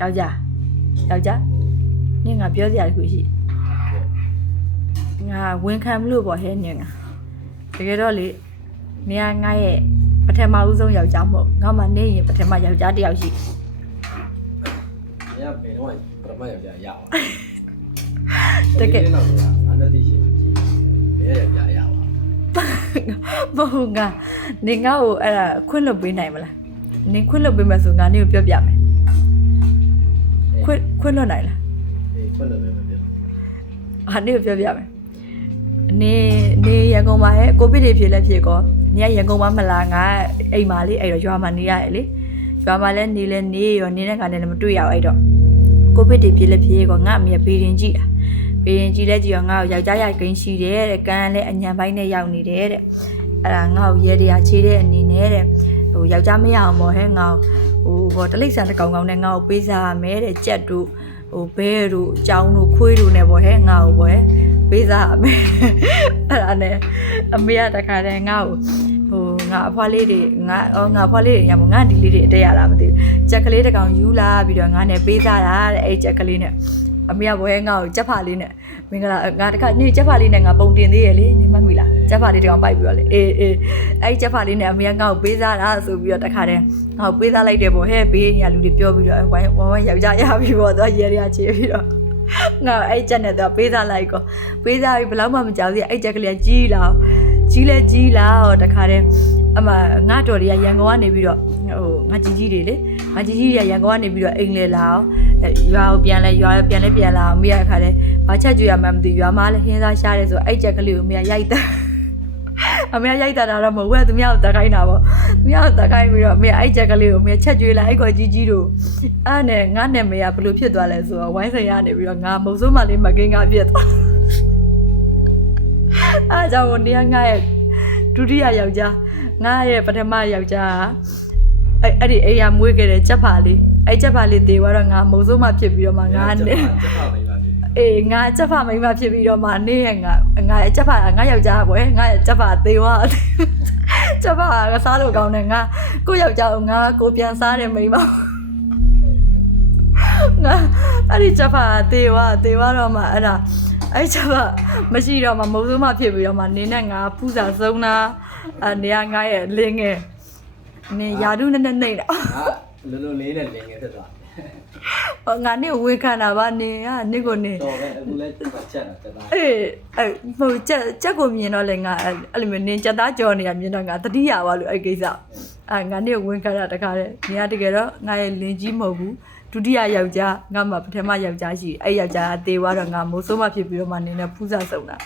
ယောက်ျားနင်ငါပြောစရာတခုရှိငါဝန်ခံမလို့ပေါ့ဟဲ့နင်ငါတကယ်တော့လေနင်ကငါရဲ့ပထမဦးဆုံးယောက်ျားမဟုတ်ငါမှနေရင်ပထမယောက်ျားတစ်ယောက်ရှိ你要每天晚不能买有家药啊？တကယ်俺那地形机，别有家药啊？မဟုတ်ငါနင်ငါ့ကိုအဲ့ဒါခွင့်လွှတ်ပေးနိုင်မလားနင်ခွင့်လွှတ်ပေးမှဆိုငါနင်ကိုပြောပြမယ်ခွင့်လွှတ်နိုင်လား困了没问题。နင်ကိုပြောပြမယ်နေရန်ကုန်မှာရဲ့ကိုဗစ်တွေဖြစ်လဲဖြစ်ကောနေရန်ကုန်မှာမလားငါအိမ်မှာလေအဲ့တော့ရွာမှာနေရတယ်လေရွာမှာလဲနေရောနေတဲ့ခါနဲ့လည်းမတွေ့ရဘူးအဲ့တော့ကိုဗစ်တွေဖြစ်လဲဖြစ်ကောငါအမေဘေးရင်ကြည့်တာဘေးရင်ကြည့်လဲကြည့်ရောငါ့ကိုယောက်ျားရိုက်ကိန်းရှိတယ်တဲ့ကန်းလည်းအညံပိုင်းနဲ့ရောက်နေတယ်တဲ့အဲ့ဒါငါ့ကိုရဲတရားချေးတဲ့အနေနဲ့တဲ့ဟိုယောက်ျားမရအောင်ပေါ့ဟဲ့ငါ့ကိုဟိုတလိမ့်ဆန်တကောင်ကောင်နဲ့ငါ့ကိုပေးစားရမယ်တဲ့ကြက်တို့ဟိုဘဲတို့အကြောင်းတို့ခွေးတို့နဲ့ပေါ့ဟဲ့ငါ့ကိုပေါ့ဟဲ့ပေးစားရမယ်အဲ့ဒါနဲ့အမေကတခါတည်းငါ့ကိုဟိုငါအဖွားလေးတွေငါအဖွားလေးတွေညမငါဒီလေးတွေအတက်ရလားမသိဘူးကြက်ကလေးတကောင်ယူလာပြီးတော့ငါနဲ့ပေးစားတာတဲ့အဲ့ကြက်ကလေးနဲ့အမေကဘွဲငါ့ကိုကြက်ဖာလေးနဲ့မင်္ဂလာငါတခါနေကြက်ဖာလေးနဲ့ငါပုံတင်သေးရဲ့လေနေမှတ်မိလားကြက်ဖာလေးတကောင်ပိုက်ပြီးတော့လေအေးအဲ့ကြက်ဖာလေးနဲ့အမေကငါ့ကိုပေးစားတာဆိုပြီးတော့တခါတည်းငါ့ကိုပေးစားလိုက်တယ်ပေါ့ဟဲ့ဘေးညာလူတွေပြောပြီးတော့ဝိုင်းယောက်ျားရပြီပေါ့သူကရဲရချေပြီးတော့ငါအဲ့ချက်နဲ့တော့ပေးစားလိုက်ကောပေးစားပြီးဘယ်တော့မှမကြောက်သေးအဲ့ချက်ကလေးကြီးလာဟောတခါတည်းအမငါတော်တွေကရန်ကုန်ကနေပြီးတော့ဟိုငါကြီးတွေလေငါကြီးတွေကရန်ကုန်ကနေပြီးတော့အိမ်လေလာအောင်ရွာကိုပြန်လာအောင်မိရခါတည်းဘာချက်ကြွရမှမသိရွာမလည်းဟင်းစားရှားတယ်ဆိုအဲ့ချက်ကလေးကိုမိရရိုက်တာအမေရိုက်တာတော့မဟုတ်ဘူးသူများကိုတခိုင်းတာပေါ့သူများကိုတခိုင်းပြီးတော့အမေအဲ့ချက်ကလေးကိုအမေချက်ကျွေးလိုက်အဲ့ကောကြီးတို့အဲ့နဲ့ငါနဲ့မေကဘလို့ဖြစ်သွားလဲဆိုတော့ဝိုင်းဆိုင်ရနေပြီးတော့ငါမုံစိုးမလေးမကင်းကဖြစ်သွားအဲ့ကြောင့်နေငါရဲ့ဒုတိယယောက်ျားငါရဲ့ပထမယောက်ျားအဲ့ဒီအိမ်ရမွေးခဲ့တဲ့ချက်ဖာလေးအဲ့ချက်ဖာလေးတေသွားတော့ငါမုံစိုးမဖြစ်ပြီးတော့မှငါနဲ့အေးငါချက်ဖာမိမဖြစ်ပြီးတော့မှနေရငါချက်ဖာငါယောက်ျားကွယ်ငါချက်ဖာတေသွားချက်ဖာကစားလို့ကောင်းတယ်ငါကိုယောက်ျားကိုငါကိုပြန်စားတယ်မိမငါအဲ့ဒီချက်ဖာတေသွားတော့မှအဲ့ဒါအဲ့ချက်ဖာမရှိတော့မှမုံစိုးမဖြစ်ပြီးတော့မှနေနဲ့ငါဖူးစာဆုံးတာနေရငါရဲ့လင်းငယ်နေယာဒုနဲ့နေတာလုံးလေးနဲ့လင်းငယ်ဖြစ်သွားငါနေဝေခံတာပါနေကိုနေတော်ပဲအခုလဲချက်တာတက်တာအေးဟိုချက်ကိုမြင်တော့လေငါအဲ့လိုမျိုးနင်ချက်သားကြော်နေတာမြင်တော့ငါတတိယပါလို့အဲ့ကိစ္စငါနေဝင်ခံတာတခါလေနေရတကယ်တော့ငါရဲ့လင်းကြီးမဟုတ်ဘူးဒုတိယယောက်ျားငါမှပထမယောက်ျားရှိအဲ့ယောက်ျားအသေးသွားတော့ငါမိုးစိုးမဖြစ်ပြီးတော့မှနင်နဲ့ဖူးစားစုံတာ